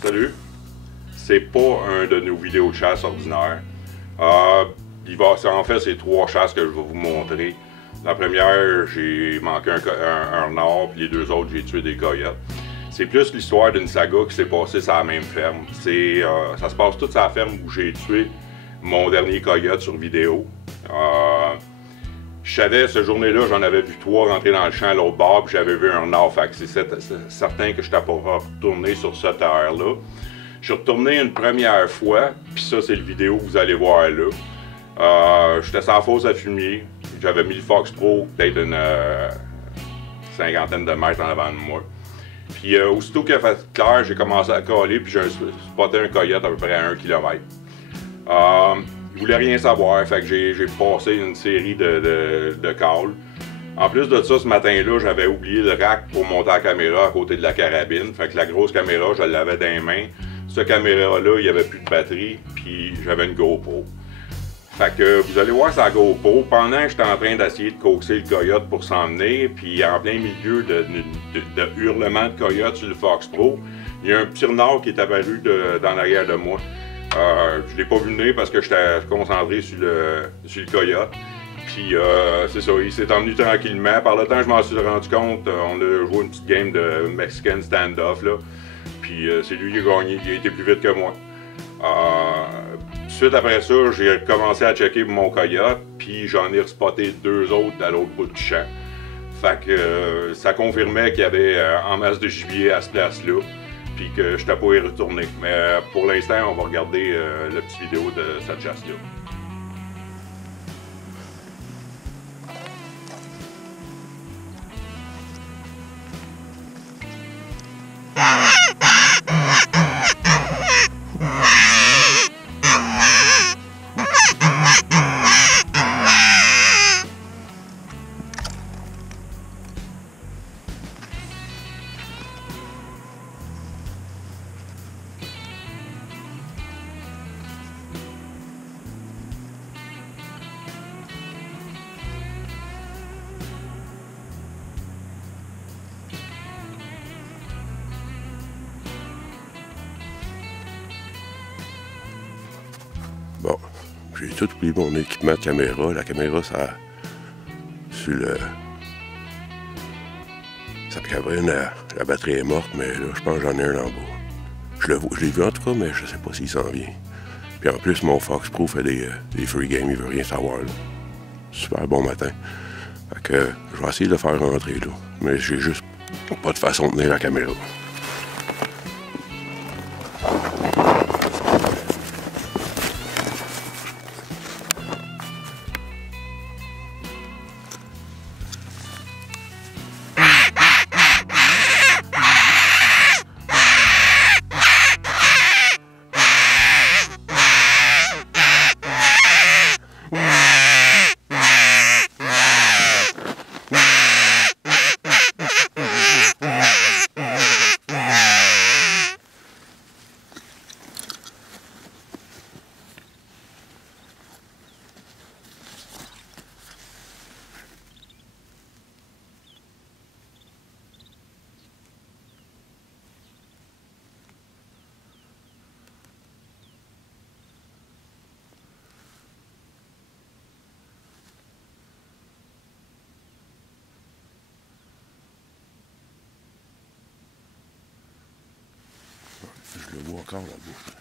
Salut, c'est pas un de nos vidéos de chasse ordinaires. En fait, c'est 3 chasses que je vais vous montrer. La première, j'ai manqué un renard, puis les 2 autres, j'ai tué des coyotes. C'est plus l'histoire d'une saga qui s'est passée sur la même ferme. Ça se passe toute sur la ferme où j'ai tué mon dernier coyote sur vidéo. Je savais, cette journée-là, j'en avais vu 3 rentrer dans le champ à l'autre bord, puis j'avais vu un renard. Fait que c'est certain que je n'étais pas retourné sur cette terre-là. Je suis retourné une première fois, puis ça, c'est le vidéo que vous allez voir là. J'étais sur la fosse à fumier. J'avais mis le Fox Pro, peut-être une cinquantaine de mètres en avant de moi. Puis aussitôt qu'il a fait clair, j'ai commencé à caler, puis j'ai spotté un coyote à peu près à 1 km. Il voulait rien savoir, fait que j'ai passé une série de calls. En plus de ça, ce matin-là, j'avais oublié le rack pour monter la caméra à côté de la carabine. Fait que la grosse caméra, je l'avais dans les mains. Cette caméra-là, il n'y avait plus de batterie, puis j'avais une GoPro. Fait que vous allez voir sa GoPro, pendant que j'étais en train d'essayer de coaxer le coyote pour s'en venir, puis en plein milieu de hurlements de coyote sur le Fox Pro, il y a un petit renard qui est apparu dans l'arrière de moi. Je l'ai pas vu venir parce que j'étais concentré sur le coyote. Puis c'est ça, il s'est emmené tranquillement. Par le temps, je m'en suis rendu compte, on a joué une petite game de Mexican standoff là. Puis c'est lui qui a gagné, il a été plus vite que moi. Suite après ça, j'ai commencé à checker mon coyote, puis j'en ai respoté 2 autres à l'autre bout du champ. Fait que ça confirmait qu'il y avait en masse de gibier à ce place-là, puis que je n'étais pas y retourner. Mais pour l'instant, on va regarder la petite vidéo de cette chasse-là. Bon, j'ai tout oublié mon équipement de caméra. La caméra, ça... Sur le... Ça me la batterie est morte, mais là, je pense que j'en ai un en bas. Je l'ai vu en tout cas, mais je sais pas s'il s'en vient. Puis en plus, mon Fox Pro fait des free games, il veut rien savoir, là. Super bon matin. Fait que je vais essayer de le faire rentrer, là. Mais j'ai juste pas de façon de tenir la caméra. Je le vois encore là-bas.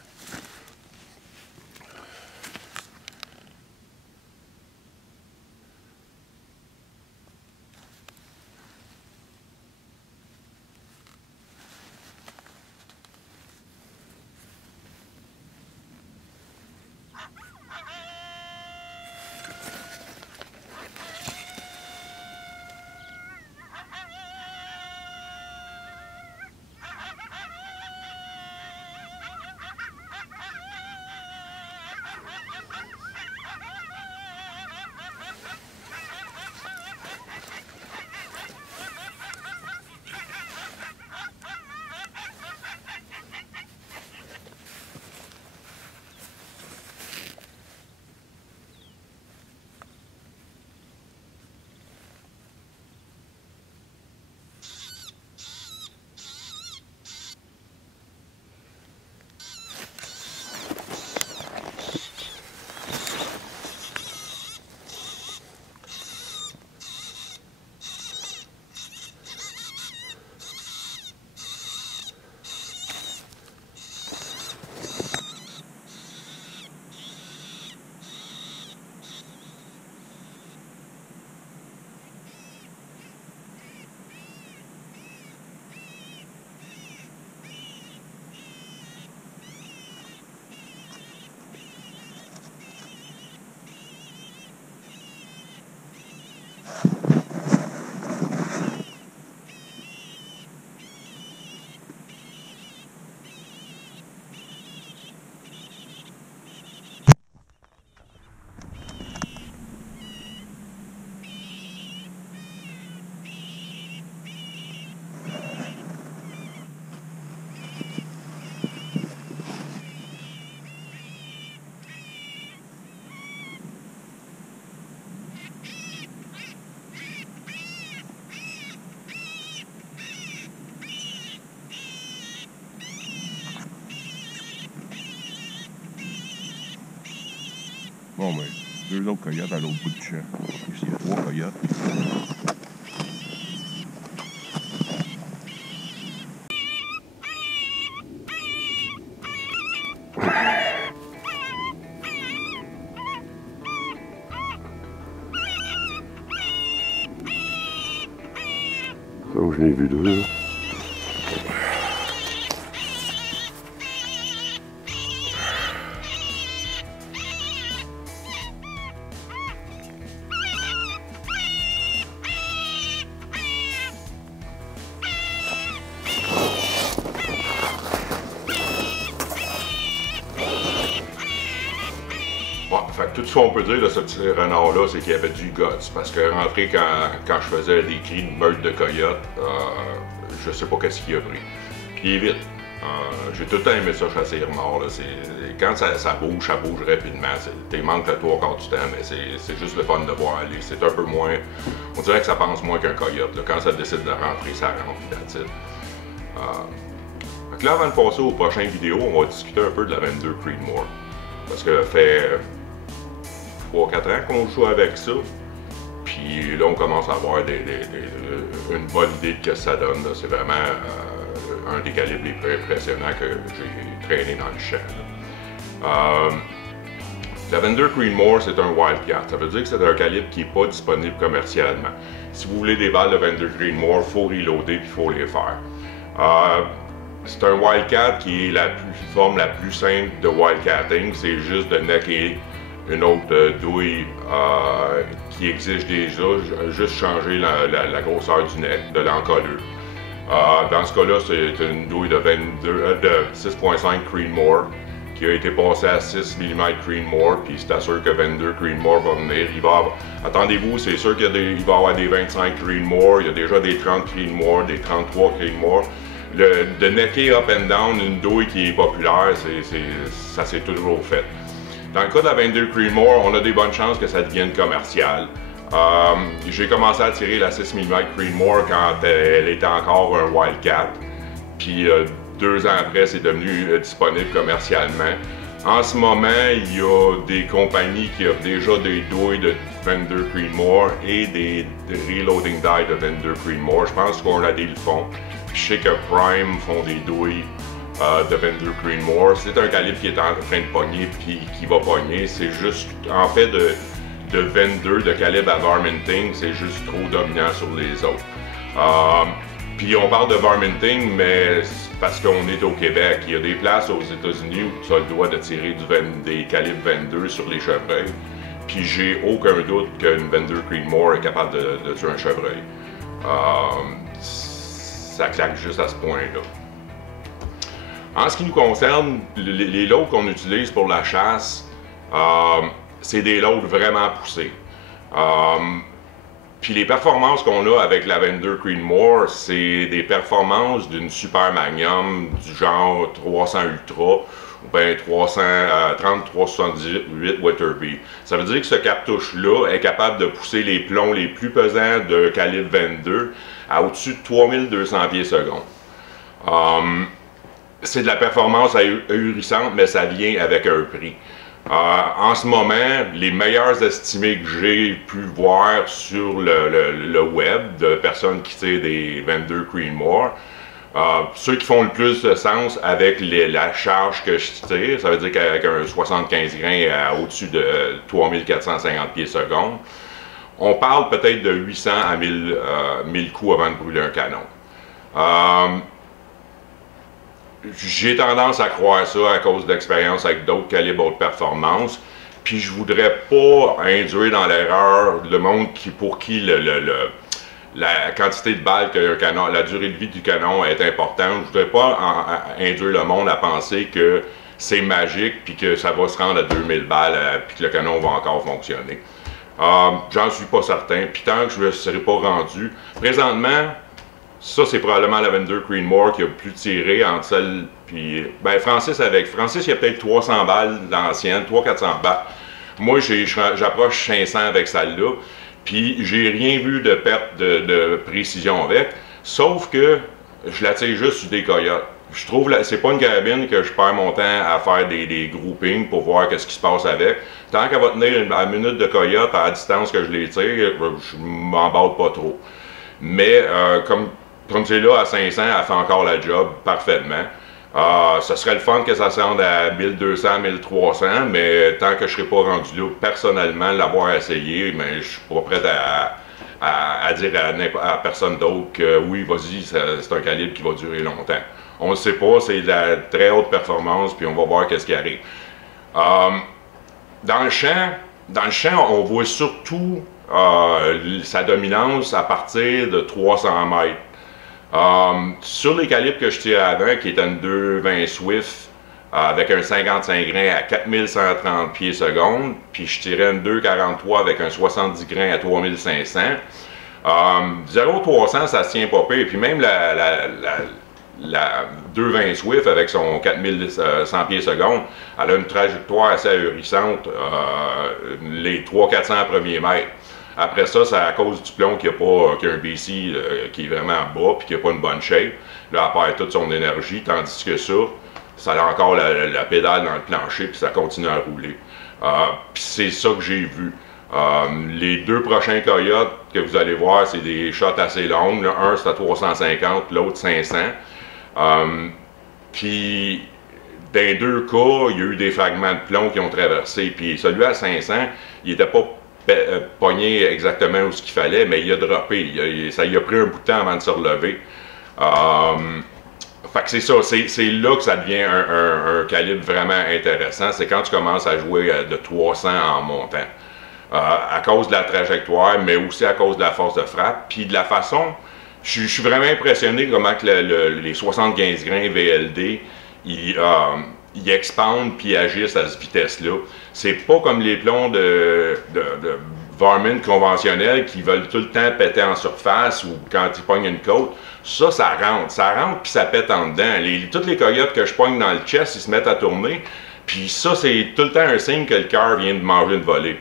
Bon, ben, 2 autres coyotes à l'autre bout du champ. Ici, il y a 3 coyotes. Ça, je l'ai vu 2, là. Bon, fait que tout ce qu'on peut dire de ce petit renard-là, c'est qu'il y avait du guts. Parce que rentrer quand je faisais des cris de meute de coyote, je sais pas qu'est-ce qu'il a pris. Puis il est vite. J'ai tout le temps aimé ça chasser les renards. Quand ça bouge rapidement. Il manque le 3/4 du temps, mais c'est juste le fun de voir aller. C'est un peu moins. On dirait que ça pense moins qu'un coyote. Là. Quand ça décide de rentrer, ça rentre. That's it. Fait que là, avant de passer aux prochaines vidéos, on va discuter un peu de la 22 Creedmoor. Parce que ça fait 3-4 ans qu'on joue avec ça. Puis là, on commence à avoir une bonne idée de ce que ça donne. C'est vraiment un des calibres les plus impressionnants que j'ai traîné dans le champ. La 22 Creedmoor, c'est un Wildcat. Ça veut dire que c'est un calibre qui n'est pas disponible commercialement. Si vous voulez des balles de 22 Creedmoor, il faut reloader et il faut les faire. C'est un Wildcat qui est la forme la plus simple de Wildcatting. C'est juste de necker une autre douille qui exige déjà juste changer la grosseur du neck, de l'encolure. Dans ce cas-là, c'est une douille de 6.5 Creedmoor qui a été passée à 6 mm Creedmoor, puis c'est sûr que 22 Creedmoor va venir. Attendez-vous, c'est sûr qu'il va y avoir des 25 Creedmoor, il y a déjà des 30 Creedmoor, des 33 Creedmoor. De necker up and down une douille qui est populaire, ça s'est toujours fait. Dans le cas de la 22 Creedmoor, on a des bonnes chances que ça devienne commercial. J'ai commencé à tirer la 6 mm Creedmoor quand elle était encore un Wildcat. Puis 2 ans après, c'est devenu disponible commercialement. En ce moment, il y a des compagnies qui offrent déjà des douilles de 22 Creedmoor et des reloading die de 22 Creedmoor. Je pense qu'on a des le font. Je sais que Prime font des douilles de 22 Creedmoor. C'est un calibre qui est en train de pogner puis qui va pogner. C'est juste, en fait, de 22 de calibre à Varminting, c'est juste trop dominant sur les autres. Puis on parle de Varminting, mais parce qu'on est au Québec. Il y a des places aux États-Unis où tu as le droit de tirer des calibres 22 sur les chevreuils. Puis j'ai aucun doute qu'une 22 Creedmoor est capable de tuer un chevreuil. Ça claque juste à ce point-là. En ce qui nous concerne, les loads qu'on utilise pour la chasse, c'est des loads vraiment poussés. Puis les performances qu'on a avec la 22 Creedmoor, c'est des performances d'une Super Magnum du genre 300 Ultra ou bien 3378 Weatherby. Ça veut dire que ce cartouche-là est capable de pousser les plombs les plus pesants de calibre 22 à au-dessus de 3200 pieds secondes. C'est de la performance ahurissante, mais ça vient avec un prix. En ce moment, les meilleurs estimés que j'ai pu voir sur le web de personnes qui tirent des 22 Creedmoor, ceux qui font le plus de sens avec la charge que je tire, ça veut dire qu'avec un 75 grains à au-dessus de 3450 pieds secondes, on parle peut-être de 800 à 1000 coups avant de brûler un canon. J'ai tendance à croire ça à cause d'expérience avec d'autres calibres haute performance. Puis je voudrais pas induire dans l'erreur le monde pour qui la quantité de balles qu'un canon, la durée de vie du canon est importante. Je voudrais pas induire le monde à penser que c'est magique puis que ça va se rendre à 2000 balles puis que le canon va encore fonctionner. J'en suis pas certain. Puis tant que je ne serai pas rendu, présentement, ça, c'est probablement la 22 Creedmoor qui a plus tiré entre celle puis ben Francis, il y a peut-être 300 balles d'ancienne, 300-400 balles. Moi, j'approche 500 avec celle-là, puis j'ai rien vu de perte de précision avec, sauf que je la tire juste sur des coyotes. Je trouve que c'est pas une carabine que je perds mon temps à faire des groupings pour voir qu'est-ce qui se passe avec. Tant qu'elle va tenir à une minute de coyote à la distance que je les tire, je m'emballe pas trop. Mais comme c'est là à 500, elle fait encore la job parfaitement. Ce serait le fun que ça se rende à 1200, 1300, mais tant que je ne serai pas rendu là, personnellement, l'avoir essayé, mais je suis pas prêt à dire à personne d'autre que oui, vas-y, c'est un calibre qui va durer longtemps. On ne sait pas, c'est de la très haute performance, puis on va voir qu'est-ce qui arrive. Dans le champ, on voit surtout sa dominance à partir de 300 mètres. Sur les calibres que je tirais avant, qui étaient une 220 Swift avec un 55 grains à 4130 pieds secondes, puis je tirais une 243 avec un 70 grains à 3500. 0-300, ça se tient pas pire, puis même la 220 Swift avec son 4100 pieds secondes, elle a une trajectoire assez ahurissante les 300-400 premiers mètres. Après ça, c'est à cause du plomb qui a un BC qui est vraiment bas puis qui n'a pas une bonne shape. Là, elle perd toute son énergie, tandis que ça a encore la pédale dans le plancher puis ça continue à rouler. Puis c'est ça que j'ai vu. Les deux prochains coyotes que vous allez voir, c'est des shots assez longues. Là, un, c'est à 350, l'autre 500. Puis, dans les deux cas, il y a eu des fragments de plomb qui ont traversé. Puis, celui à 500, il n'était pas pogné exactement où ce qu'il fallait, mais il a droppé. Ça lui a pris un bout de temps avant de se relever. Fait que c'est ça, c'est là que ça devient un calibre vraiment intéressant. C'est quand tu commences à jouer de 300 en montant. À cause de la trajectoire, mais aussi à cause de la force de frappe. Puis de la façon, je suis vraiment impressionné comment que les 75 grains VLD, ils expandent puis agissent à cette vitesse-là. C'est pas comme les plombs de Varmint conventionnels qui veulent tout le temps péter en surface ou quand ils pognent une côte. Ça rentre puis ça pète en dedans. Toutes les coyotes que je pogne dans le chest, ils se mettent à tourner. Puis ça, c'est tout le temps un signe que le cœur vient de manger une volée.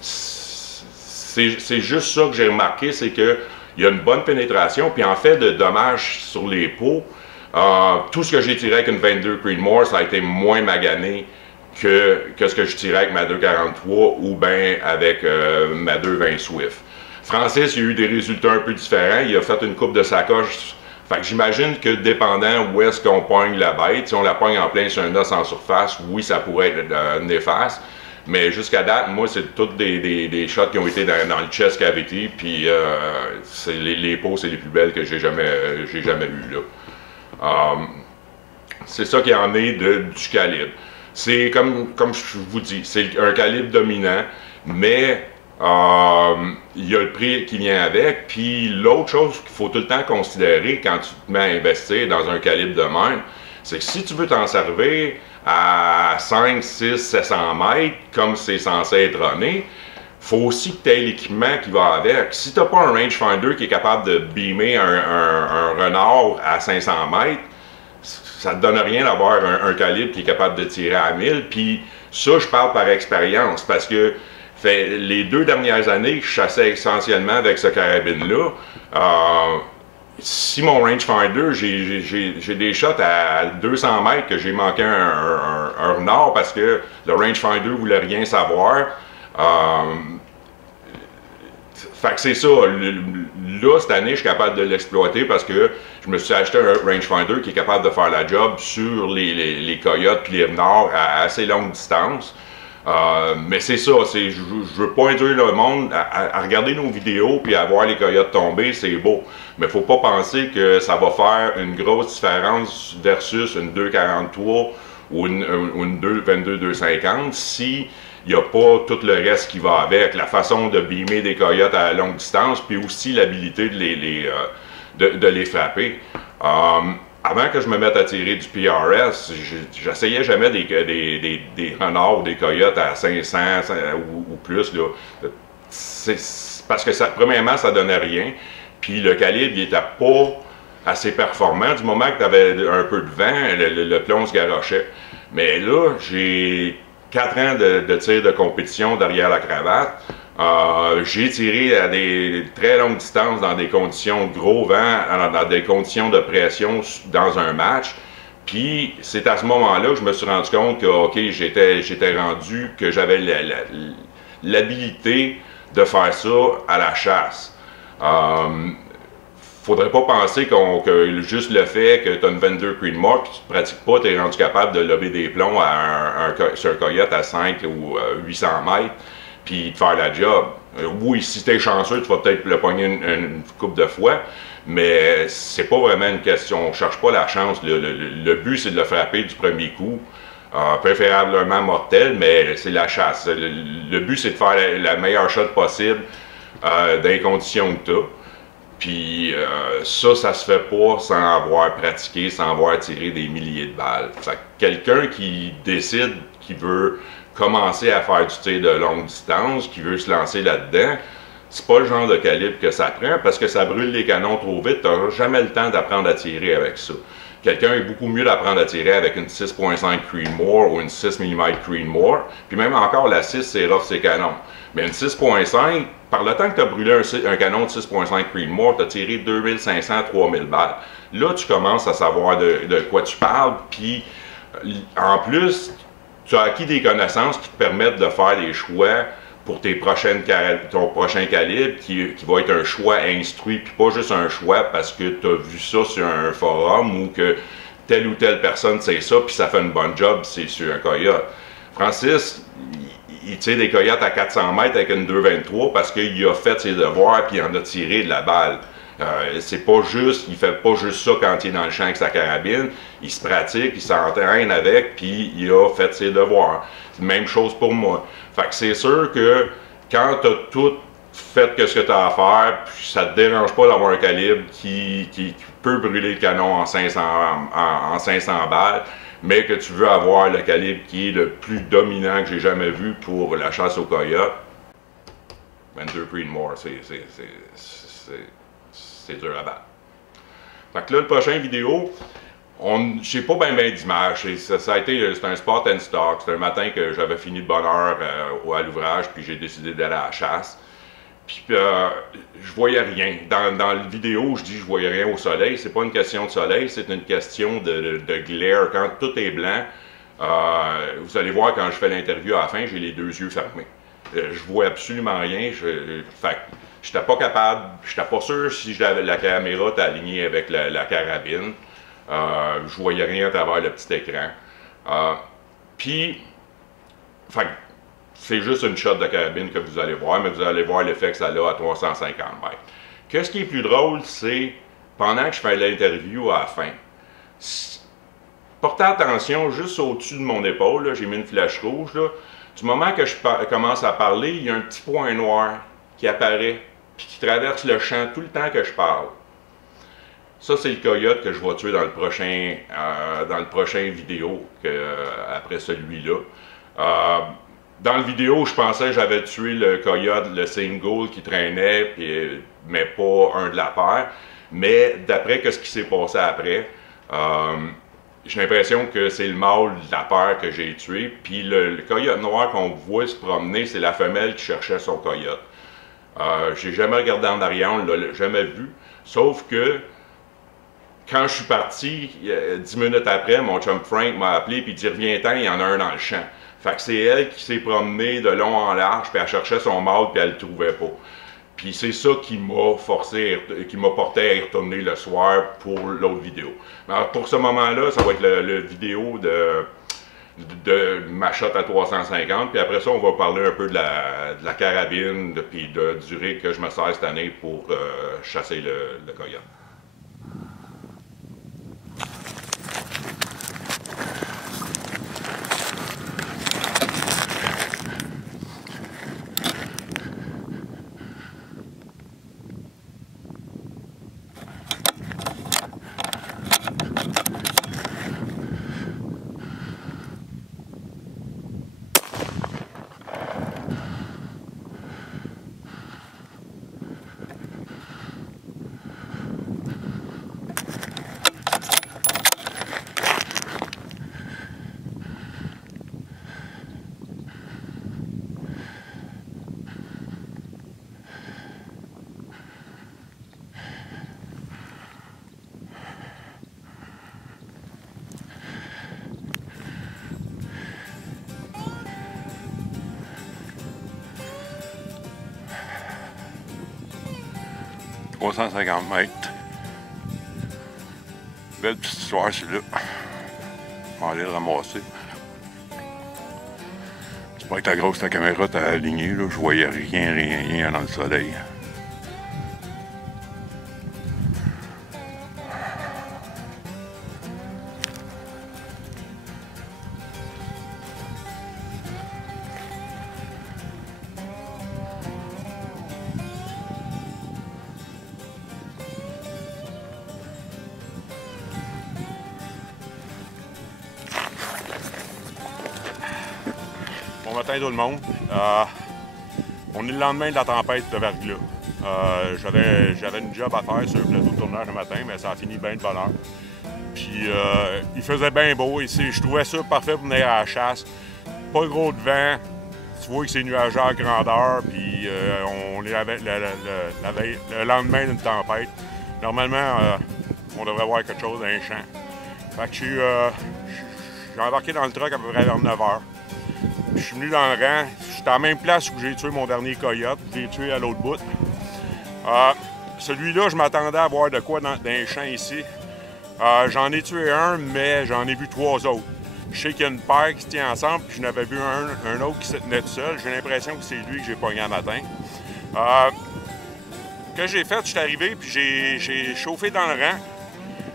C'est juste ça que j'ai remarqué, c'est qu'il y a une bonne pénétration, puis en fait de dommages sur les peaux, tout ce que j'ai tiré avec une 22 Creedmoor, ça a été moins magané que ce que je tirais avec ma 243 ou bien avec ma 220 Swift. Francis, il a eu des résultats un peu différents, il a fait une coupe de sacoche. Fait que j'imagine que dépendant où est-ce qu'on pogne la bête, si on la pogne en plein sur un os en surface, oui, ça pourrait être néfaste. Mais jusqu'à date, moi, c'est toutes des shots qui ont été dans le chest cavity, puis les peaux, c'est les plus belles que j'ai jamais eues, là. C'est ça qui en est du calibre. C'est comme je vous dis, c'est un calibre dominant, mais il y a le prix qui vient avec. Puis l'autre chose qu'il faut tout le temps considérer quand tu te mets à investir dans un calibre de même, c'est que si tu veux t'en servir à 5, 6, 700 mètres, comme c'est censé être runné, faut aussi que tu aies l'équipement qui va avec. Si tu n'as pas un rangefinder qui est capable de beamer un renard à 500 mètres, ça ne te donne rien d'avoir un calibre qui est capable de tirer à 1000. Puis ça, je parle par expérience, parce que les 2 dernières années, je chassais essentiellement avec ce carabine-là. Si mon rangefinder, j'ai des shots à 200 mètres que j'ai manqué un renard parce que le rangefinder ne voulait rien savoir. Fait que c'est ça. Là, cette année, je suis capable de l'exploiter parce que je me suis acheté un rangefinder qui est capable de faire la job sur les coyotes et les renards à assez longue distance. Mais c'est ça, je veux pas induire le monde à regarder nos vidéos puis à voir les coyotes tomber, c'est beau. Mais faut pas penser que ça va faire une grosse différence versus une 243 ou une 22-250 si il n'y a pas tout le reste qui va avec, la façon de beamer des coyotes à longue distance, puis aussi l'habilité de les frapper. Avant que je me mette à tirer du PRS, j'essayais jamais des renards ou des coyotes à 500 ou plus. Là. Parce que premièrement, ça donnait rien. Puis le calibre, il n'était pas assez performant. Du moment que tu avais un peu de vent, le plomb se garochait. Mais là, j'ai 4 ans de tir de compétition derrière la cravate. J'ai tiré à des très longues distances dans des conditions de gros vent, dans des conditions de pression dans un match. Puis c'est à ce moment-là que je me suis rendu compte que ok, j'étais rendu, que j'avais l'habilité de faire ça à la chasse. Faudrait pas penser que juste le fait que tu as une 22 Creedmoor et que tu ne pratiques pas, tu es rendu capable de lober des plombs sur un coyote à 5 ou 800 mètres puis de faire la job. Oui, si tu es chanceux, tu vas peut-être le pogner une couple de fois, mais c'est pas vraiment une question. On cherche pas la chance. Le but, c'est de le frapper du premier coup. Préférablement mortel, mais c'est la chasse. Le but, c'est de faire la meilleure shot possible dans les conditions que tu as. Puis ça se fait pas sans avoir pratiqué, sans avoir tiré des milliers de balles. Fait que quelqu'un qui décide qu'il veut commencer à faire du tir de longue distance, qui veut se lancer là-dedans, c'est pas le genre de calibre que ça prend parce que ça brûle les canons trop vite, tu n'auras jamais le temps d'apprendre à tirer avec ça. Quelqu'un est beaucoup mieux d'apprendre à tirer avec une 6.5 Creedmoor ou une 6 mm Creedmoor, puis même encore la 6 c'est rough ses canons. Mais une 6.5, par le temps que tu as brûlé un canon de 6.5 Creedmoor, tu as tiré 2500-3000 balles. Là, tu commences à savoir de quoi tu parles, puis en plus, tu as acquis des connaissances qui te permettent de faire des choix pour ton prochain calibre, qui va être un choix instruit, puis pas juste un choix parce que tu as vu ça sur un forum ou que telle ou telle personne sait ça, puis ça fait une bonne job, c'est sur un coyote. Francis, il tire des coyotes à 400 mètres avec une 2,23 parce qu'il a fait ses devoirs puis il en a tiré de la balle. C'est pas juste, il fait pas juste ça quand il est dans le champ avec sa carabine, il se pratique, il s'entraîne avec, puis il a fait ses devoirs. Même chose pour moi. Fait que c'est sûr que quand tu as tout fait ce que tu as à faire, puis ça te dérange pas d'avoir un calibre qui peut brûler le canon en 500 balles, mais que tu veux avoir le calibre qui est le plus dominant que j'ai jamais vu pour la chasse au coyote, 22 Creedmoor, c'est dur à battre. Fait que là, le prochain vidéo, j'ai pas bien d'images. C'est un spot and stock. C'était un matin que j'avais fini de bonne heure à l'ouvrage, puis j'ai décidé d'aller à la chasse. Puis je voyais rien. Dans la vidéo, je dis je voyais rien au soleil. C'est pas une question de soleil, c'est une question de glaire. Quand tout est blanc, vous allez voir quand je fais l'interview à la fin, j'ai les deux yeux fermés. Je vois absolument rien. Fait j'étais pas capable, j'étais pas sûr si la caméra était alignée avec la carabine. Je voyais rien à travers le petit écran. Puis, c'est juste une shot de carabine que vous allez voir, mais vous allez voir l'effet que ça a à 350 mètres. Qu'est-ce qui est plus drôle, c'est pendant que je fais l'interview à la fin, portez attention juste au-dessus de mon épaule, j'ai mis une flèche rouge, là. Du moment que je commence à parler, il y a un petit point noir qui apparaît, puis qui traverse le champ tout le temps que je parle. Ça, c'est le coyote que je vais tuer dans le prochain vidéo, après celui-là. Dans la vidéo, je pensais que j'avais tué le coyote, le single qui traînait, mais pas un de la paire. Mais d'après ce qui s'est passé après, j'ai l'impression que c'est le mâle de la paire que j'ai tué. Puis le coyote noir qu'on voit se promener, c'est la femelle qui cherchait son coyote. J'ai jamais regardé en arrière, on l'a jamais vu. Sauf que quand je suis parti, 10 minutes après, mon chum Frank m'a appelé et dit « Reviens-t'en, il y en a un dans le champ ». Fait que c'est elle qui s'est promenée de long en large, puis elle cherchait son mâle, puis elle le trouvait pas. Puis c'est ça qui m'a porté à y retourner le soir pour l'autre vidéo. Alors pour ce moment-là, ça va être le vidéo de ma shot à 350, puis après ça, on va parler un peu de la carabine, puis de durée que je me sers cette année pour chasser le coyote. 350 mètres. Belle petite histoire, celui-là. On va aller le ramasser. J'espère que ta caméra t'a aligné, là. Je voyais rien dans le soleil. Bon matin tout le monde. On est le lendemain de la tempête de verglas. J'avais une job à faire sur le plateau de tournage le matin, mais ça a fini bien de bonne heure. Puis il faisait bien beau ici. Je trouvais ça parfait pour venir à la chasse. Pas gros de vent. Tu vois que c'est nuageux à grandeur. Puis on est avec le lendemain d'une tempête. Normalement, on devrait voir quelque chose dans les champs. Fait que j'ai embarqué dans le truck à peu près vers 9 h. Je suis venu dans le rang. J'étais à la même place où j'ai tué mon dernier coyote. Je l'ai tué à l'autre bout. Celui-là, je m'attendais à voir de quoi dans les champs ici. J'en ai tué un, mais j'en ai vu 3 autres. Je sais qu'il y a une paire qui se tient ensemble, puis je n'avais vu un autre qui se tenait tout seul. J'ai l'impression que c'est lui que j'ai pogné un matin. Ce que j'ai fait, je suis arrivé, puis j'ai chauffé dans le rang.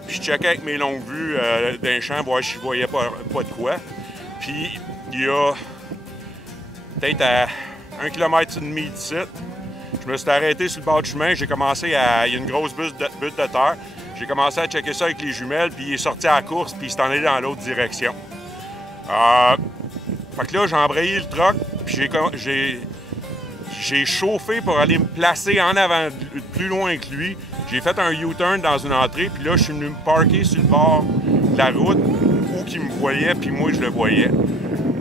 Puis je checkais avec mes longues vues d'un champ, voir si je voyais pas de quoi. Puis il y a peut-être à 1,5 km d'ici. Je me suis arrêté sur le bord du chemin, il y a une grosse butte de terre. J'ai commencé à checker ça avec les jumelles, puis il est sorti à la course, puis il s'est en allé dans l'autre direction. Fait que là, j'ai embrayé le truck, puis j'ai chauffé pour aller me placer en avant, plus loin que lui. J'ai fait un U-turn dans une entrée, puis là, je suis venu me parker sur le bord de la route où il me voyait, puis moi, je le voyais.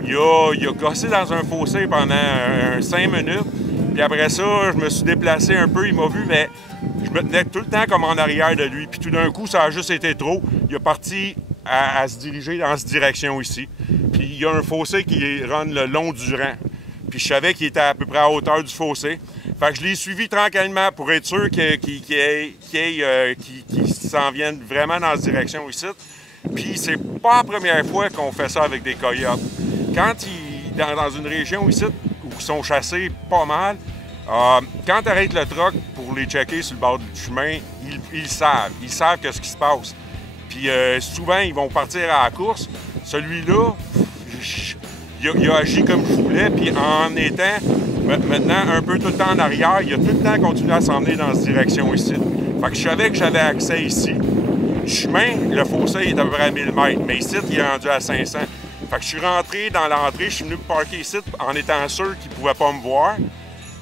Il a gossé dans un fossé pendant 5 minutes. Puis après ça, je me suis déplacé un peu. Il m'a vu, mais je me tenais tout le temps comme en arrière de lui. Puis tout d'un coup, ça a juste été trop. Il est parti à se diriger dans cette direction ici. Puis il y a un fossé qui run le long du rang. Puis je savais qu'il était à peu près à hauteur du fossé. Fait que je l'ai suivi tranquillement pour être sûr qu'il s'en vienne vraiment dans cette direction ici. Puis c'est pas la première fois qu'on fait ça avec des coyotes. Quand dans une région ici où ils sont chassés pas mal, quand tu arrêtes le truck pour les checker sur le bord du chemin, ils savent. Ils savent ce qui se passe. Puis souvent, ils vont partir à la course. Celui-là, il a agi comme je voulais. Puis en étant maintenant un peu tout le temps en arrière, il a tout le temps continué à s'emmener dans cette direction ici. Fait que je savais que j'avais accès ici. Le chemin, le fossé est à peu près à 1000 mètres, mais ici, il est rendu à 500. Fait que je suis rentré dans l'entrée, je suis venu me parker ici en étant sûr qu'il ne pouvait pas me voir.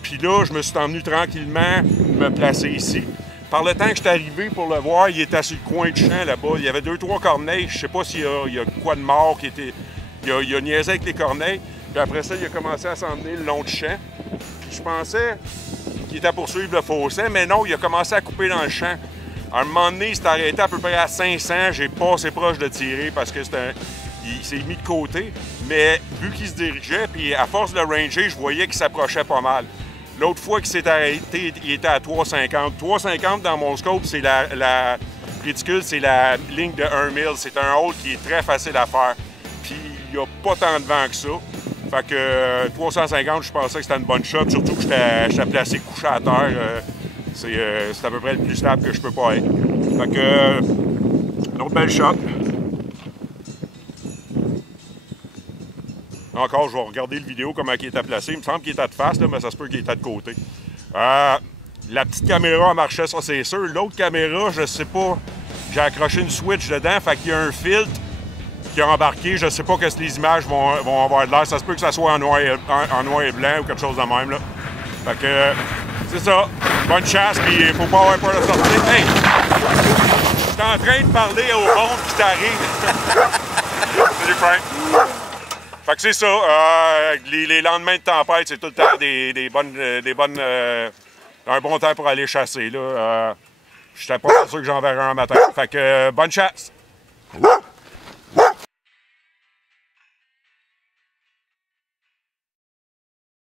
Puis là, je me suis emmené tranquillement me placer ici. Par le temps que je suis arrivé pour le voir, il était sur le coin du champ là-bas. Il y avait 2-3 corneilles. Je sais pas s'il y a quoi de mort qui était. Il a niaisé avec les corneilles. Puis après ça, il a commencé à s'emmener le long du champ. Puis je pensais qu'il était à poursuivre le fossé, mais non, il a commencé à couper dans le champ. À un moment donné, il s'est arrêté à peu près à 500. J'ai pas assez proche de tirer parce que il s'est mis de côté. Mais vu qu'il se dirigeait, puis à force de le ranger, je voyais qu'il s'approchait pas mal. L'autre fois qu'il s'est arrêté, il était à 3,50. 3,50 dans mon scope, c'est la réticule, c'est la ligne de 1 000. C'est un hold qui est très facile à faire. Puis il n'y a pas tant de vent que ça. Fait que 350, je pensais que c'était une bonne shot, surtout que j'étais placé couché à terre. C'est à peu près le plus stable que je peux pas être. Fait que une autre belle shot. Encore, je vais regarder le vidéo, comment il était placé. Il me semble qu'il était de face, là, mais ça se peut qu'il était de côté. La petite caméra marchait, ça c'est sûr. L'autre caméra, je sais pas, j'ai accroché une switch dedans, fait qu'il y a un filtre qui a embarqué. Je sais pas que les images vont avoir de l'air. Ça se peut que ça soit en noir et blanc ou quelque chose de même. Là. Fait que c'est ça. Bonne chasse, puis il faut pas avoir peur de sortir. Hey! Je suis en train de parler au monde qui t'arrive. Salut Frank. Fait que c'est ça, les lendemains de tempête, c'est tout le temps un bon temps pour aller chasser. J'étais pas sûr que j'en verrais un matin. Fait que bonne chasse!